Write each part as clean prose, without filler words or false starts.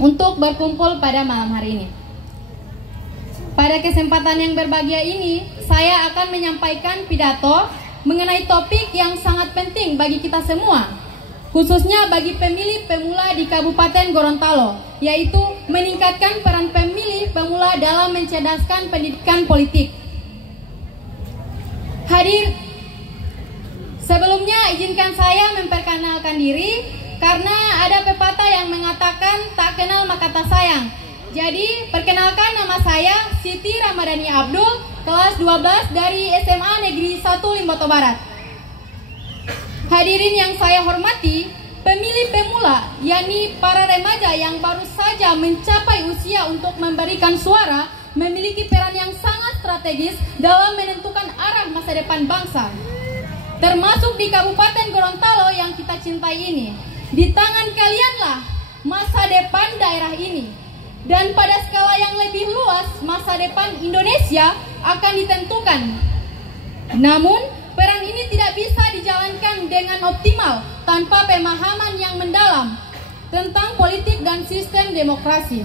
untuk berkumpul pada malam hari ini. Pada kesempatan yang berbahagia ini, saya akan menyampaikan pidato mengenai topik yang sangat penting bagi kita semua, khususnya bagi pemilih pemula di Kabupaten Gorontalo, yaitu meningkatkan peran pemilih pemula dalam mencerdaskan pendidikan politik. Hadir, sebelumnya izinkan saya memperkenalkan diri, karena ada pepatah yang mengatakan tak kenal maka tak sayang. Jadi, perkenalkan, nama saya Siti Ramadhani Abdul, kelas 12 dari SMA Negeri 1 Limboto Barat. Hadirin yang saya hormati, pemilih pemula, yakni para remaja yang baru saja mencapai usia untuk memberikan suara, memiliki peran yang sangat strategis dalam menentukan arah masa depan bangsa. Termasuk di Kabupaten Gorontalo yang kita cintai ini. Di tangan kalianlah masa depan daerah ini. Dan pada skala yang lebih luas, masa depan Indonesia akan ditentukan. Namun, peran ini tidak bisa dijalankan dengan optimal tanpa pemahaman yang mendalam tentang politik dan sistem demokrasi.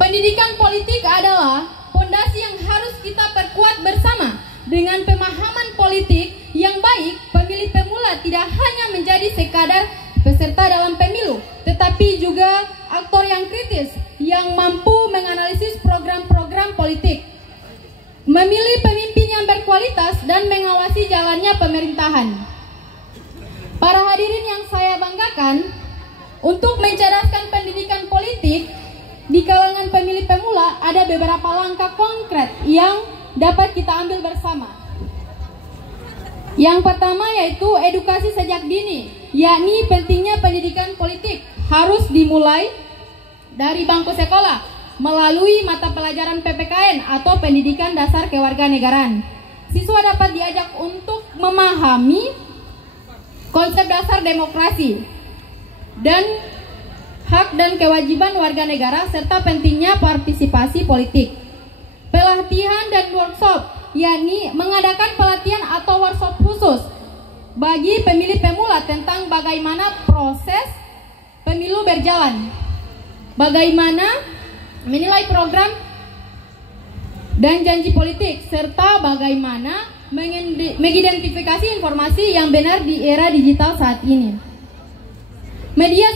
Pendidikan politik adalah fondasi yang harus kita perkuat bersama. Dengan pemahaman politik yang baik, pemilih pemula tidak hanya menjadi sekadar peserta dalam pemilu, tetapi juga aktor yang kritis yang mampu menganalisis program-program politik, memilih pemimpin yang berkualitas, dan mengawasi jalannya pemerintahan. Para hadirin yang saya banggakan, untuk mencerdaskan pendidikan politik di kalangan pemilih pemula ada beberapa langkah konkret yang dapat kita ambil bersama. Yang pertama yaitu edukasi sejak dini, yakni pentingnya pendidikan politik harus dimulai dari bangku sekolah melalui mata pelajaran PPKN atau pendidikan dasar kewarganegaraan. Siswa dapat diajak untuk memahami konsep dasar demokrasi dan hak dan kewajiban warga negara serta pentingnya partisipasi politik. Pelatihan dan workshop, yakni mengadakan pelatihan atau workshop khusus bagi pemilih pemula tentang bagaimana proses pemilu berjalan, bagaimana menilai program dan janji politik, serta bagaimana mengidentifikasi informasi yang benar di era digital saat ini. Media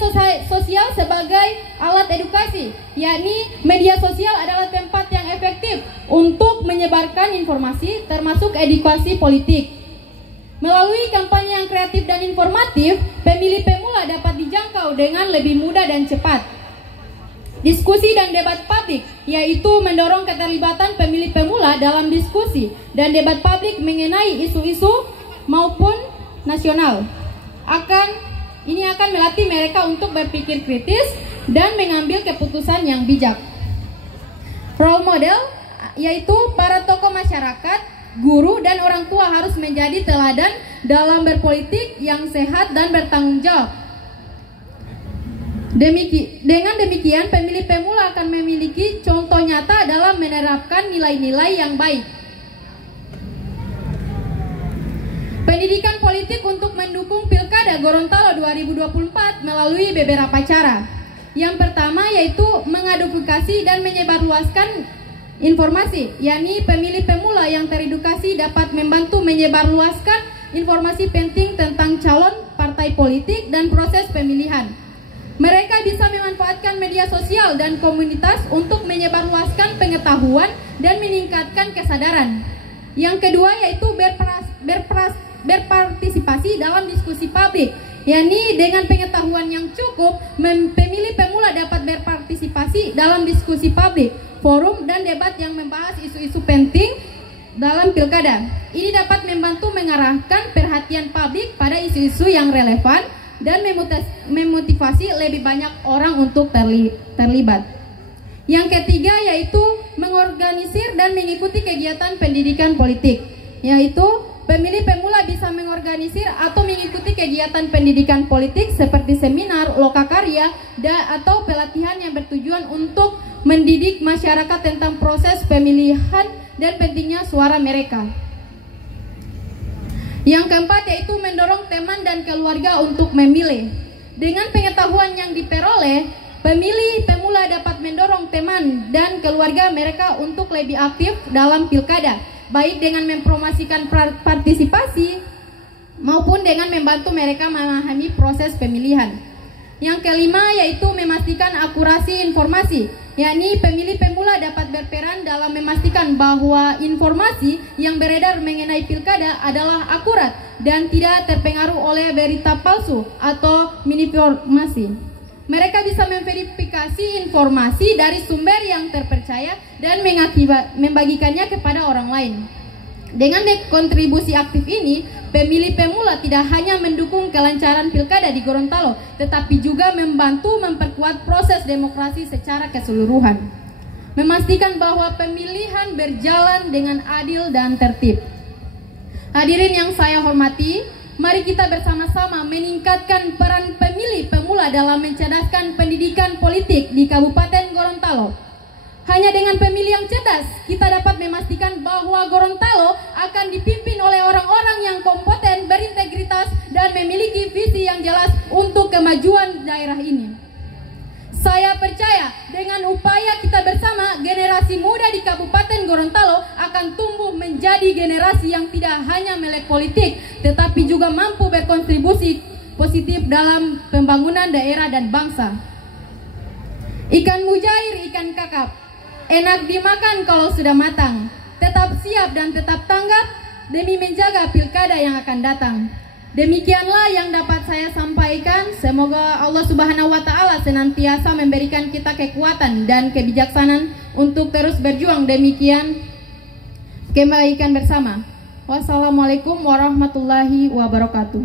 sosial sebagai alat edukasi, yakni media sosial adalah tempat yang efektif untuk menyebarkan informasi termasuk edukasi politik. Melalui kampanye yang kreatif dan informatif, pemilih pemula dapat dijangkau dengan lebih mudah dan cepat. Diskusi dan debat publik, yaitu mendorong keterlibatan pemilih pemula dalam diskusi dan debat publik mengenai isu-isu maupun nasional. Ini akan melatih mereka untuk berpikir kritis dan mengambil keputusan yang bijak. Role model, yaitu para tokoh masyarakat, guru, dan orang tua harus menjadi teladan dalam berpolitik yang sehat dan bertanggung jawab. Dengan demikian, pemilih pemula akan memiliki contoh nyata dalam menerapkan nilai-nilai yang baik. Pendidikan politik untuk mendukung Pilkada Gorontalo 2024 melalui beberapa cara. Yang pertama yaitu mengadvokasi dan menyebarluaskan informasi, yakni pemilih pemula yang teredukasi dapat membantu menyebarluaskan informasi penting tentang calon, partai politik, dan proses pemilihan. Mereka bisa memanfaatkan media sosial dan komunitas untuk menyebarluaskan pengetahuan dan meningkatkan kesadaran. Yang kedua yaitu berpartisipasi dalam diskusi publik, yakni dengan pengetahuan yang cukup, pemilih pemula dapat berpartisipasi dalam diskusi publik, forum, dan debat yang membahas isu-isu penting dalam pilkada. Ini dapat membantu mengarahkan perhatian publik pada isu-isu yang relevan dan memotivasi lebih banyak orang untuk terlibat. Yang ketiga yaitu mengorganisir dan mengikuti kegiatan pendidikan politik, yaitu pemilih pemula bisa mengorganisir atau mengikuti kegiatan pendidikan politik seperti seminar, lokakarya, atau pelatihan yang bertujuan untuk mendidik masyarakat tentang proses pemilihan dan pentingnya suara mereka. Yang keempat yaitu mendorong teman dan keluarga untuk memilih. Dengan pengetahuan yang diperoleh, pemilih pemula dapat mendorong teman dan keluarga mereka untuk lebih aktif dalam pilkada, baik dengan mempromosikan partisipasi maupun dengan membantu mereka memahami proses pemilihan. Yang kelima yaitu memastikan akurasi informasi, yakni pemilih pemula dapat berperan dalam memastikan bahwa informasi yang beredar mengenai pilkada adalah akurat dan tidak terpengaruh oleh berita palsu atau misinformasi. Mereka bisa memverifikasi informasi dari sumber yang terpercaya dan membagikannya kepada orang lain. Dengan kontribusi aktif ini, pemilih pemula tidak hanya mendukung kelancaran pilkada di Gorontalo, tetapi juga membantu memperkuat proses demokrasi secara keseluruhan. Memastikan bahwa pemilihan berjalan dengan adil dan tertib. Hadirin yang saya hormati, mari kita bersama-sama meningkatkan peran pemilih pemula dalam mencerdaskan pendidikan politik di Kabupaten Gorontalo. Hanya dengan pemilih yang cerdas, kita dapat memastikan bahwa Gorontalo akan dipimpin oleh orang-orang yang kompeten, berintegritas, dan memiliki visi yang jelas untuk kemajuan daerah ini. Saya percaya dengan upaya kita bersama, generasi muda di Kabupaten Gorontalo akan tumbuh menjadi generasi yang tidak hanya melek politik, tetapi juga mampu berkontribusi positif dalam pembangunan daerah dan bangsa. Ikan mujair, ikan kakap, enak dimakan kalau sudah matang. Tetap siap dan tetap tanggap demi menjaga pilkada yang akan datang. Demikianlah yang dapat saya sampaikan. Semoga Allah Subhanahu wa Ta'ala senantiasa memberikan kita kekuatan dan kebijaksanaan untuk terus berjuang demikian kebaikan bersama. Wassalamualaikum warahmatullahi wabarakatuh.